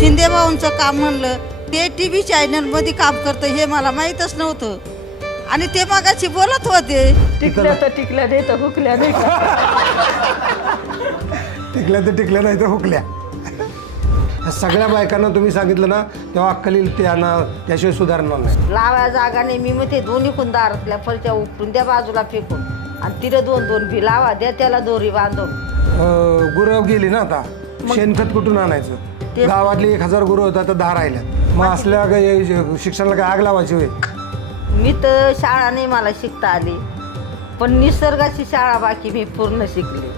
शिंदे भाऊंचं काम म्हणलं ते टीव्ही चॅनलमध्ये काम करतं हे मला माहीतच नव्हतं आणि ते मागाशी बोलत होते टिकल्या तर टिकल्या नाही तर हुकल्या नाही टिकल्या तर टिकल्या नाही तर हुकल्या. सगळ्या बायकांना तुम्ही सांगितलं ना तेव्हा अक्कल येईल त्यांना, त्याशिवाय सुधारणार नाही. लाव्या जागा नाही मी मग ते दोन्ही खून दारातल्या फरच्या उपटून द्या बाजूला फेकून आणि तिला दोन दोन भी लावा द्या त्याला दोरी बांधून. गुरं गेली ना आता, शेणखत कुठून आणायचं? गावातली 1000 गुरं होता तर 10 राहिल्यात. मग असल्या शिक्षणाला काय आग लावायची होय? मी तर शाळा नाही मला शिकता आली पण निसर्गाची शाळा बाकी मी पूर्ण शिकली.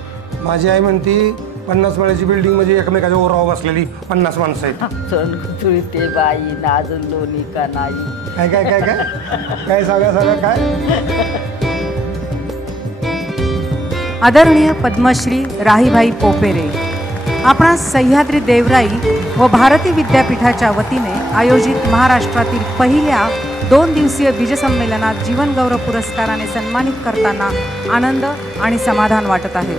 माझी आई म्हणती 50 माळ्याची बिल्डिंग म्हणजे एकमेकाच्या ओरावर बसलेली 50 माणसं आहेत. ते बाई नाजून लोणी का नाही. काय काय काय काय काय सांगा काय. आदरणीय पद्मश्री राहीबाई पोपेरे, आपणास सह्याद्री देवराई व भारती विद्यापीठाच्या वतीने आयोजित महाराष्ट्रातील पहिल्या 2 दिवसीय बीज संमेलनात जीवनगौरव पुरस्काराने सन्मानित करताना आनंद आणि समाधान वाटत आहे.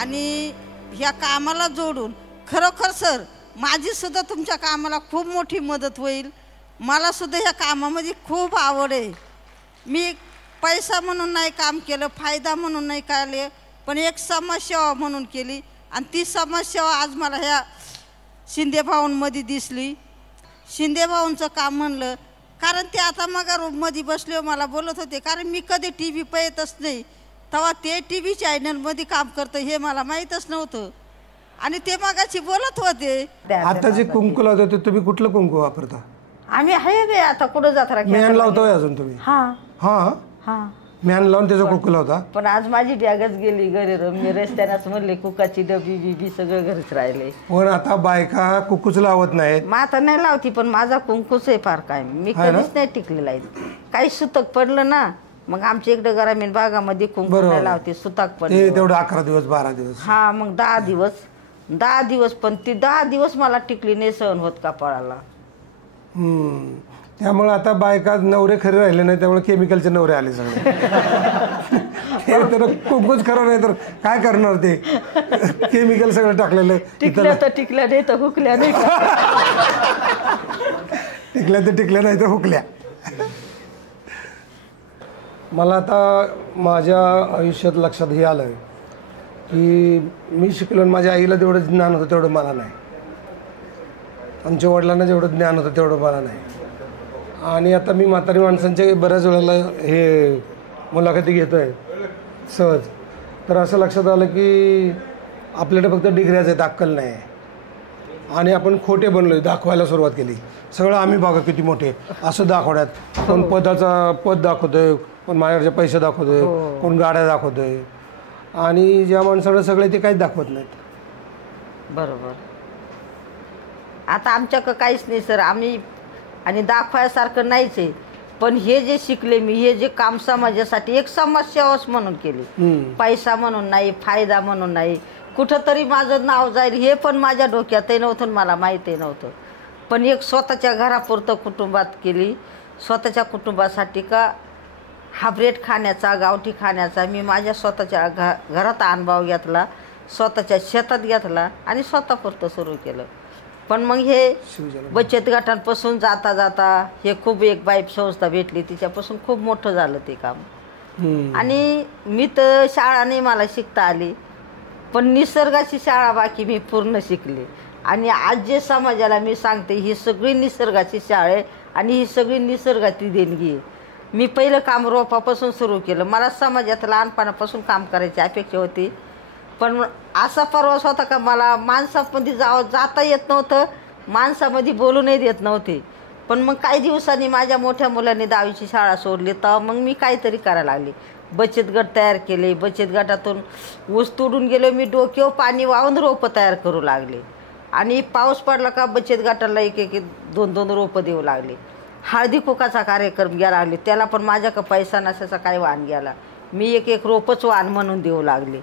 आणि ह्या कामाला जोडून खरोखर सर माझी सुद्धा तुमच्या कामाला खूप मोठी मदत होईल. मला सुद्धा ह्या कामामध्ये खूप आवड आहे. मी पैसा म्हणून नाही काम केलं, फायदा म्हणून नाही केले, पण एक समाजसेवा म्हणून केली आणि ती समाजसेवा आज मला ह्या शिंदे भाऊंमध्ये दिसली. शिंदे भाऊंचं काम म्हणलं कारण ते आता मग रूममध्ये बसले मला बोलत होते कारण मी कधी टी व्ही पाहतच नाही तेव्हा ते टी व्ही चॅनलमध्ये काम करतं हे मला माहीतच नव्हतं आणि ते मागाशी बोलत होते. आता जे कुंकू लावतो तुम्ही कुठलं कुंकू वापरता? आम्ही आहे गे आता कुठं जात मॅन लावतोय अजून तुम्ही? हा हा हा मॅन लावून त्याचा कुंकू लावता? पण आज माझी बॅगच गेली घरी मी रस्त्यानंच म्हणले कुकाची डबी बिबी सगळं घरीच राहिले. पण आता बायका कुंकूच लावत नाहीत. मग आता नाही लावती पण माझा कुंकूच आहे फार काय मी कधीच नाही टिकलेला आहे. काही सुतक पडलं ना मग आमच्या इकडे ग्रामीण भागामध्ये कुंकू नाही लावते सुताक पडले तेवढं 11 दिवस 12 दिवस. हा मग 10 दिवस पण ती 10 दिवस मला टिकली नाही सहन होत कपाळाला. त्यामुळे आता बायका नवरे खरे राहिले नाही त्यामुळे केमिकलचे नवरे आले सगळे. हे तर कुंकूच खरं नाही तर काय करणार ते केमिकल सगळं टाकलेलं. टिकल्या तर टिकल्या नाही तर हुकल्या नाही टिकल्या तर टिकल्या नाही तर हुकल्या. मला आता माझ्या आयुष्यात लक्षात हे आलं की मी शिकलो माझ्या आईला जेवढं ज्ञान होतं तेवढं मला नाही, आमच्या वडिलांना जेवढं ज्ञान होतं तेवढं मला नाही. आणि आता मी म्हातारी माणसांच्या बऱ्याच वेळेला हे मुलाखती घेतो आहे सहज, तर असं लक्षात आलं की आपल्याकडे फक्त डिग्र्याच आहेत, अक्कल नाही आहे. आणि आपण खोटे बनलोय, दाखवायला सुरुवात केली. सगळं आम्ही बघा किती मोठे असं दाखवण्यात. कोण पद दाखवतोय, कोण माझ्याकडचे पैसे दाखवतोय, कोण गाड्या दाखवतोय. आणि ज्या माणसाकडे सगळे ते काहीच दाखवत नाहीत. बरोबर. आता आमच्याकडं काहीच नाही सर, आम्ही आणि दाखवायसारखं नाहीच आहे. पण हे जे शिकले मी हे जे काम समाजासाठी एक समाजसेवाच म्हणून केली, पैसा म्हणून नाही, फायदा म्हणून नाही. कुठंतरी माझं नाव जाईल हे पण माझ्या डोक्यातही नव्हतं, मला माहीतही नव्हतं. पण एक स्वतःच्या घरापुरतं कुटुंबात केली, स्वतःच्या कुटुंबासाठी का हायब्रिड खाण्याचा, गावठी खाण्याचा मी माझ्या स्वतःच्या घरात अनुभव घेतला, स्वतःच्या शेतात घेतला आणि स्वतःपुरतं सुरू केलं. पण मग हे बचत गटांपासून जाता जाता हे खूप एक बाई संस्था भेटली, तिच्यापासून खूप मोठं झालं ते काम. आणि मी तर शाळा नाही मला शिकता आली पण निसर्गाची शाळा बाकी मी पूर्ण शिकली. आणि आज जे समाजाला मी सांगते ही सगळी निसर्गाची शाळा आहे आणि ही सगळी निसर्गाची देणगी आहे. मी पहिलं काम रोपापासून सुरू केलं. मला समाजात लहानपणापासून काम करायची अपेक्षा होती, पण असा प्रवास होता का मला माणसामध्ये जाता येत नव्हतं, माणसामध्ये बोलू नाही देत नव्हते. पण मग काही दिवसांनी माझ्या मोठ्या मुलांनी 10वीची शाळा सोडली तेव्हा मग मी काहीतरी करायला लागले. बचत गट तयार केले, बचत गटातून ऊस तोडून गेलो मी, डोक्यावर पाणी वाहून रोपं तयार करू लागले. आणि पाऊस पडला का बचत गटाला एक 2 रोपं देऊ लागले. हळदी कुकाचा कार्यक्रम घ्यायला लागले, त्याला पण माझ्याकडं पैसा नसायचा, काही वाण गेला मी एक रोपच वाण म्हणून देऊ लागले.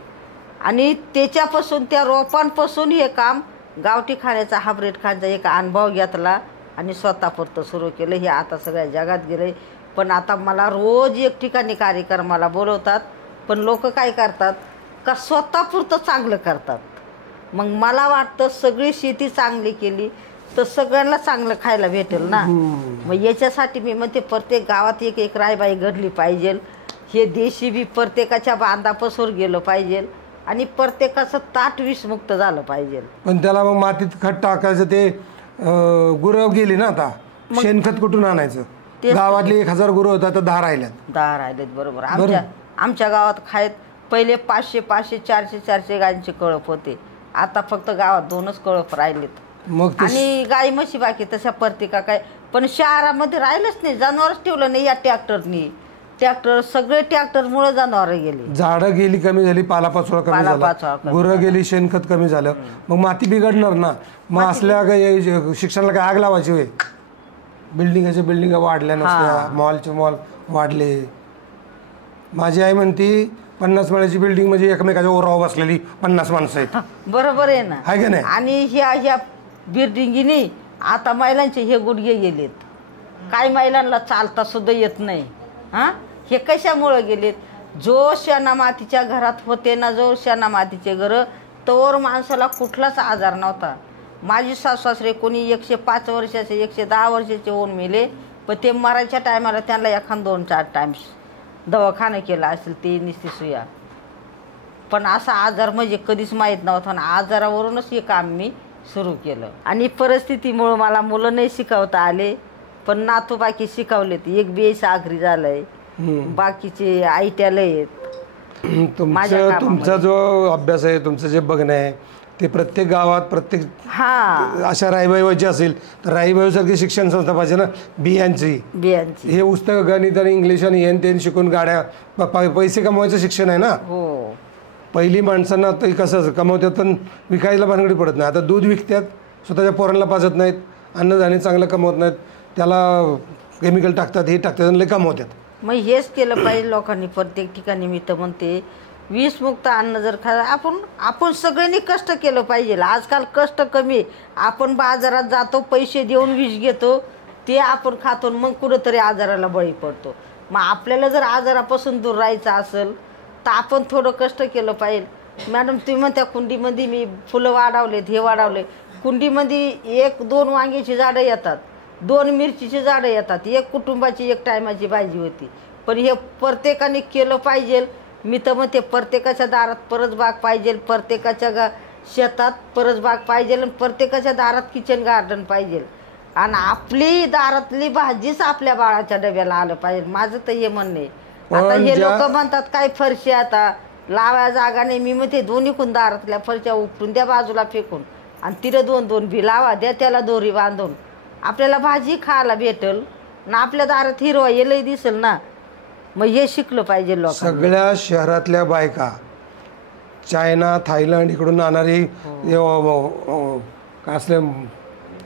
आणि त्याच्यापासून त्या रोपांपासून हे काम गावठी खाण्याचा, हायब्रिड खाण्याचा एक अनुभव घेतला आणि स्वतःपुरतं सुरू केलं. हे आता सगळ्या जगात गेलं. पण आता मला रोज एक ठिकाणी कार्यक्रमाला बोलवतात, पण लोक काय करतात का स्वतःपुरतं चांगलं करतात. मग मला वाटतं सगळी शेती चांगली केली तर सगळ्यांना चांगलं खायला भेटेल ना. मग याच्यासाठी मी म्हणते प्रत्येक गावात एक एक रायबाई घडली पाहिजे. हे देशी बी प्रत्येकाच्या बांधापासून गेलं पाहिजे आणि प्रत्येकाचं ताट विषमुक्त झालं पाहिजे. पण त्याला मग मातीत खत टाकायचं ते गुरं गेली ना आता, शेणखत कुठून आणायचं? गावातली 1000 गुरं होतात तर 10 राहिल्यात. 10 राहिलेत. बरोबर. आमच्या गावात खायत पहिले 500 400 गायींचे कळप होते. आता फक्त गावात 2च कळप राहिलेत. मग आणि गाई म्हशी बाकी तशा प्रत्येका काय. पण शहरामध्ये राहिलंच नाही, जनावरच ठेवलं नाही या ट्रॅक्टरनी. ट्रॅक्टर सगळे ट्रॅक्टरमुळे जनावर गेली, झाडं गेली कमी झाली, पालापाचोळा कमी झाला, गुरं गेली, शेणखत कमी झालं, मग माती बिघडणार ना. मग असल्या शिक्षणाला काय आग लावायची होय? बिल्डिंगाच्या बिल्डिंगा वाढल्या नसत्या, मॉलचे मॉल वाढले. माझी आई म्हणती 50 माळ्याची बिल्डिंग म्हणजे एकमेकाच्या ओरावर बसलेली 50 माणसं आहेत. बरोबर आहे ना. आहे का नाही? आणि ह्या बिल्डिंगीनी आता महिलांचे हे गुडघे गेलेत. काही महिलांना चालता सुद्धा येत नाही. हे कशामुळे गेलेत? जो शेणा मातीच्या घरात होते ना, जो शेणा मातीचे घर, तोवर माणसाला कुठलाच आजार नव्हता. माझी सासू-सासरे कोणी 105 वर्षाचे 110 वर्षाचे होऊन मेले, पण ते मरायच्या टायमाला त्यांना एखाद 2-4 टाइम्स दवाखाना केला असेल, ते निस्ती सुया. पण असा आजार म्हणजे कधीच माहीत नव्हता आणि आजारावरूनच हे काम मी सुरू केलं. आणि परिस्थितीमुळे मला मुलं नाही शिकवता आले, पण नातू बाकी शिकवलेत. एक BA सागरी झालंय, बाकीचे ITला आहेत. तुमचा जो अभ्यास आहे, तुमचं जे बघणं आहे ते प्रत्येक गावात प्रत्येक अशा राईबाईवाची असेल तर राईबाईसारखी शिक्षण संस्था पाहिजे ना. बियांची हे पुस्तक गणित आणि इंग्लिश आणि हेन तेन शिकून गाड्या पैसे कमवायचं शिक्षण आहे ना. हो. पहिली माणसांना ते कसं कमवतात पण विकायला भानगडी पडत नाही. आता दूध विकतात, स्वतःच्या पोरांना पाजत नाहीत, अन्नधान्य चांगलं कमवत नाहीत, त्याला केमिकल टाकतात, हे टाकतात आणि लय कमवतात. मग हेच केलं पाहिजे लोकांनी प्रत्येक ठिकाणी. मी तर म्हणते विषमुक्त अन्न जर आपण सगळ्यांनी कष्ट केलं पाहिजे. आजकाल कष्ट कमी. आपण बाजारात जातो, पैसे देऊन विष घेतो, ते आपण खातो, मग कुठंतरी आजाराला बळी पडतो. मग आपल्याला जर आजारापासून दूर राहायचं असेल तर आपण थोडं कष्ट केलं पाहिजे. मॅडम तुम्ही म्हणत्या कुंडीमध्ये मी फुलं वाढवलेत, हे वाढवले. कुंडीमध्ये 1-2 वांग्याची झाडं येतात, 2 मिरचीची झाडं येतात, 1 कुटुंबाची 1 टायमाची भाजी होती. पण हे प्रत्येकाने केलं पाहिजे. मी तर म्हणते प्रत्येकाच्या दारात परसबाग पाहिजे, प्रत्येकाच्या शेतात परसबाग पाहिजे, आणि प्रत्येकाच्या दारात किचन गार्डन पाहिजे. आणि आपली दारातली भाजीच आपल्या बाळाच्या डब्याला आलं पाहिजे. माझं तर हे म्हणणं आहे. आता हे लोक म्हणतात काय फरशी आता लावाया जागा नाही. मी म्हणते दोन्हीकून दारातल्या फरच्या उपटून द्या बाजूला फेकून, आणि तिला 2-2 बी लावा, द्या त्याला दोरी बांधून. आपल्याला भाजी खायला भेटेल ना, आपल्या दारात हिरवा येलही दिसेल ना. मग हे शिकलं पाहिजे लोकांनी. सगळ्या शहरातल्या बायका चायना, थायलंड इकडून आणणारी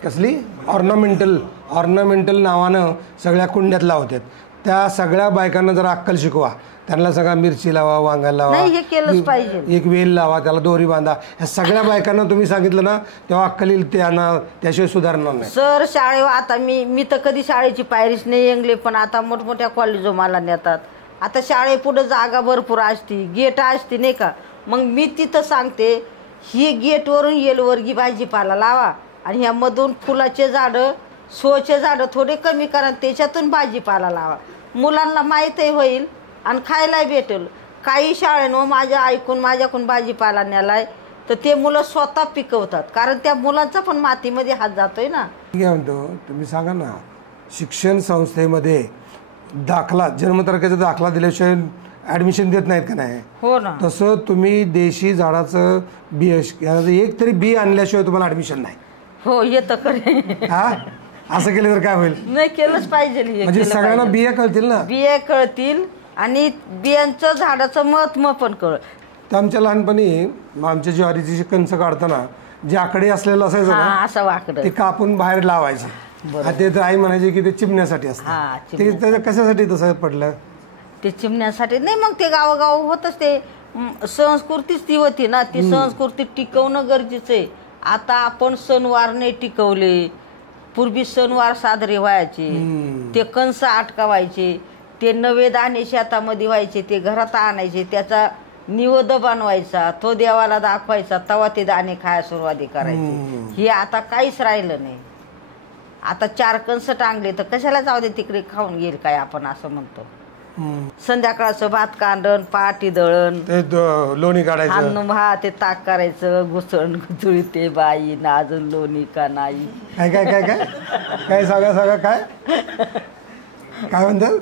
कसली ऑर्नामेंटल नावानं सगळ्या कुंड्यात लावतात. त्या सगळ्या बायकांना जरा अक्कल शिकवा. त्यांना सगळा मिरची लावा, वांगा लावा, हे केलंच पाहिजे. एक वेल लावा, त्याला दोरी बांधा. ह्या सगळ्या बायकांना तुम्ही सांगितलं ना तेव्हा अक्कल येईल. त्यांना त्याशिवाय सुधारणार नाही. सर शाळेवर आता मी तर कधी शाळेची पायरीच नाही येंगले, पण आता मोठमोठ्या कॉलेजो मला नेतात. आता शाळेपुढं जागा भरपूर असती, गेट असते नाही का. मग मी तिथं सांगते ही गेटवरून येलवर्गी भाजीपाला लावा, आणि ह्यामधून फुलाचे झाडं, शोचे झाडं थोडे कमी करा, त्याच्यातून भाजीपाला लावा. मुलांना माहीतही होईल आणि खायलाही भेटेल. काही शाळेनं माझ्याकडून भाजीपाला नेलाय तर ते मुलं स्वतः पिकवतात, कारण त्या मुलांचा पण मातीमध्ये हात जातोय ना. काय म्हणतो तुम्ही सांगा ना, शिक्षण संस्थेमध्ये दाखला, जन्मतारखेचा दाखला दिल्याशिवाय ॲडमिशन देत नाहीत का नाही? हो ना. तसं तुम्ही देशी झाडाचं बी, एक तरी बी आणल्याशिवाय तुम्हाला ॲडमिशन नाही. हो येतं खरे. हा असं केलं तर काय होईल? नाही केलंच पाहिजे. म्हणजे सगळ्यांना बिया कळतील ना, बिया कळतील आणि बियांचं झाडाचं महत्त्व पण कळत. तर आमच्या लहानपणी आमच्या ज्वारीची कणस काढताना जे आकडे असलेलं असायचं ना, असं वाकडं ते कापून बाहेर लावायचं. ते तर आई म्हणायची की ते चिमण्यासाठी असतं. ते त्याच्या कशासाठी तसं पडलं? ते चिमण्यासाठी नाही, मग ते गावोगाव होतच. ते संस्कृतीच ती होती ना, ती संस्कृती टिकवणं गरजेचं आहे. आता आपण सणवार नाही टिकवले. पूर्वी सणवार साजरे व्हायचे, ते कंस अटकावायचे, ते नवे दाणे शेतामध्ये व्हायचे, ते घरात आणायचे, त्याचा निवद बनवायचा, तो देवाला दाखवायचा, तेव्हा ते दाणे खायला सुरुवाती करायची. हे आता काहीच राहिलं नाही. आता 4 कंस टांगले तर कशाला जाऊ दे, तिकडे खाऊन घेईल काय आपण असं म्हणतो. संध्याकाळचं भात कांडण, पाटी दळण, ते लोणी काढायचं, अन्न ते ताक करायचं, घुसळण घुसळी ते बाई ना अजून लोणी का नाही. काय काय काय काय काय सांगा काय काय म्हणतात,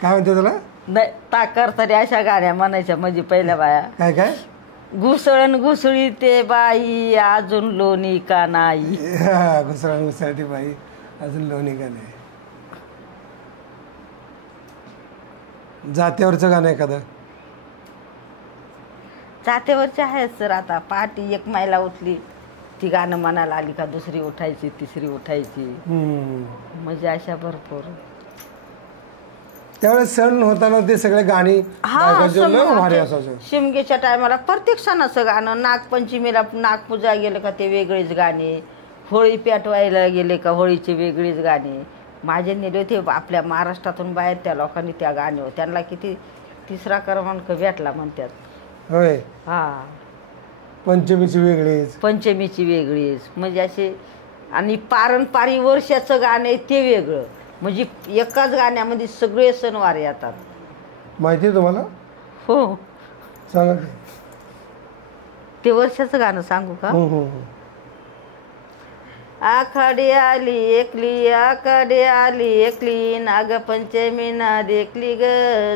काय म्हणते तुला? नाही ताक करताना अशा गाण्या म्हणायच्या म्हणजे पहिल्या बाया. काय काय घुसळण घुसळी ते बाई अजून लोणी का नाही. घुसळती बाई अजून लोणी का नाही. जात्यावरचं गाणं एखादं? जात्यावरचे आहेत सर. आता पहाटी 1 मायला उठली ती गाणं म्हणायला आली का दुसरी उठायची, तिसरी उठायची, म्हणजे अशा भरपूर. त्यावेळेस सण होताना ते सगळे गाणी भारी असायचं. शिमगेच्या टायमाला प्रत्येक सणाचं गाणं, नागपंचमीला नागपूजा गेलं का ते वेगळेच गाणे, होळी पेटवायला गेले का होळीचे वेगळेच गाणे. माझे नेले होते आपल्या महाराष्ट्रातून बाहेर त्या लोकांनी त्या गाण्यावर, त्यांना किती 3रा क्रमांक भेटला म्हणतात. होय. हा पंचमीची वेगळीच, पंचमीची वेगळीच, म्हणजे असे. आणि पारंपरिक वर्षाचं गाणं ते वेगळं, म्हणजे एकाच गाण्यामध्ये सगळे सणवार येतात. माहिती आहे तुम्हाला? हो सांगा. ते वर्षाचं गाणं सांगू का? आखाडी आली एकली, आखाडी आली एकली, नागपंचमी ना देखली ग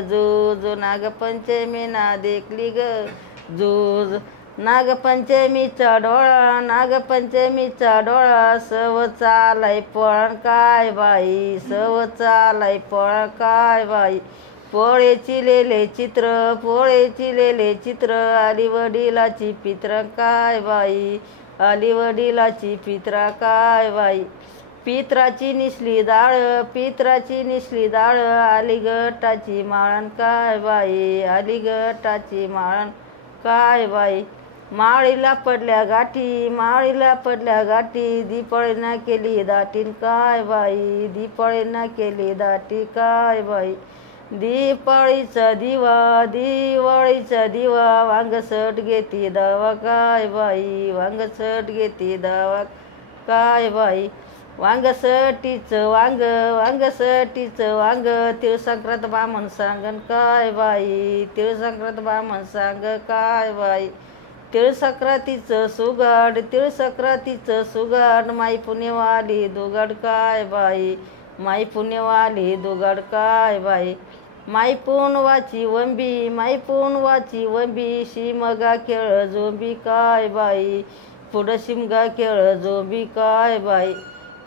जूज, नागपंचमी ना देखली ग जूज. नागपंचमीचा डोळा, नागपंचमीचा डोळा, सव चालाय पळण काय बाई, सव चालाय पळण काय बाई. पोळे चिलेले चित्र, पोळे चिलेले चित्र, आली वडिलाची पित्र काय बाई, आली वडिलाची पित्रा काय बाई. पित्राची निसली डाळ, पित्राची निसली डाळ, आली गटाची माळण काय बाई, आली गटाची माळण काय बाई. माळीला पडल्या गाठी, माळीला पडल्या गाठी, दीपळीनं केली दाटीन काय बाई, दीपळीनं केली दाटी काय बाई. दीपाळीचा दिवा, दिवाळीचा दिवा, वांगसट घेती दावा काय बाई, वांगसट घेती दावा काय बाई. वांगसटीचं वांग, वांगसटीचं वांग, तिळसंक्रांत बामण सांगन काय बाई, तिळसंक्रांत बामण सांग काय बाई. तिळसंक्रांतीचं सुगाड, तिळसंक्रांतीचं सुगाड, माई पुण्यवाली दुगाड काय बाई, माई पुण्यवाली दुगाड काय बाई. माई पुनवाची वंबी, माई पुनवाची वंबी, शिमगा खेळ जोंबी काय बाई, पुढं शिमगा खेळ जोंबी काय बाई.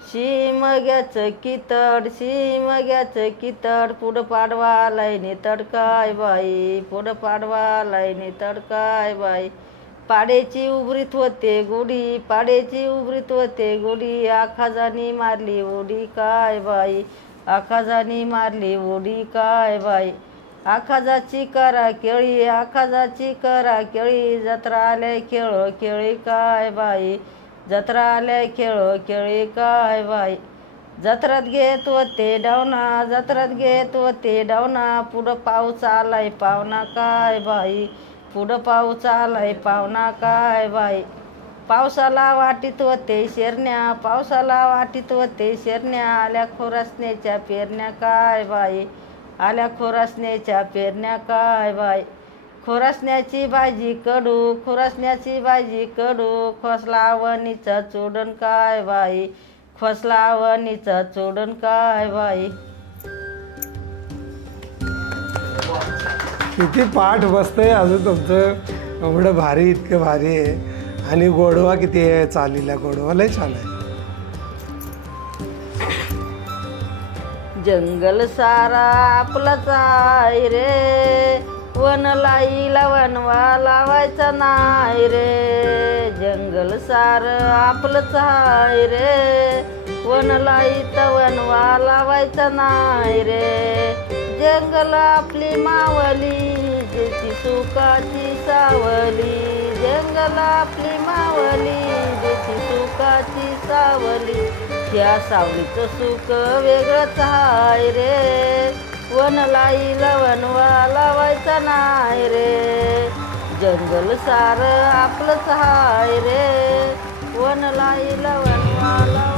शिमग्याचं कितड, शिमग्याचं कितड, पुढं पाडवालाय नेतड काय बाई, पुढं पाडवालाय नेतड काय बाई. पाड्याची उभरीत होते गुढी, पाड्याची उभरीत होते गुढी, आखाजानी मारली उडी काय बाई, आखाजानी मारली उडी काय बाई. आखाजाची करा केळी, आखाजाची करा केळी, जत्रा आल्या खेळ खेळी काय बाई, जत्रा आल्या खेळ खेळी काय बाई. जत्रात घेत होते डावना, जत्रात घेत होते डावना, पुढं पाऊस आलाय पावना काय बाई, पुढं पाऊस आलाय पावना काय बाई. पावसाला वाटीत होते शेरण्या, पावसाला वाटीत होते शेरण्या, आल्या खोरासण्याच्या पेरण्या काय बाई, आल्या खोरासण्याच्या पेरण्या काय बाई. खोरासण्याची भाजी कडू, खोरासण्याची भाजी कडू, खोसला वणीचा चोडण काय बाई, खोसला वणीचा चोडण काय बाई. किती पाठ बसतंय अजून तुमचं, एवढं भारी, इतकं भारी आहे. आणि गोडवा किती आहे, चालीला गोडवा लय छान आहे. जंगल सारा आपलाच आहे रे, वन लाईला वनवा लावायचा नाही रे. जंगल सार आपलंच आहे रे, वन लाईचा वनवा लावायचा नाही रे. जंगल आपली मावली, ज्याची सुखाची सावली, जंगल आपली मावली, ज्याची सुखाची सावली. त्या सावलीचं सुख वेगळंच आहे रे, वनलाई लवणवा लावायचा नाही रे, जंगल सार आपलंच हाय रे, वनलाई लवणवा लावायचा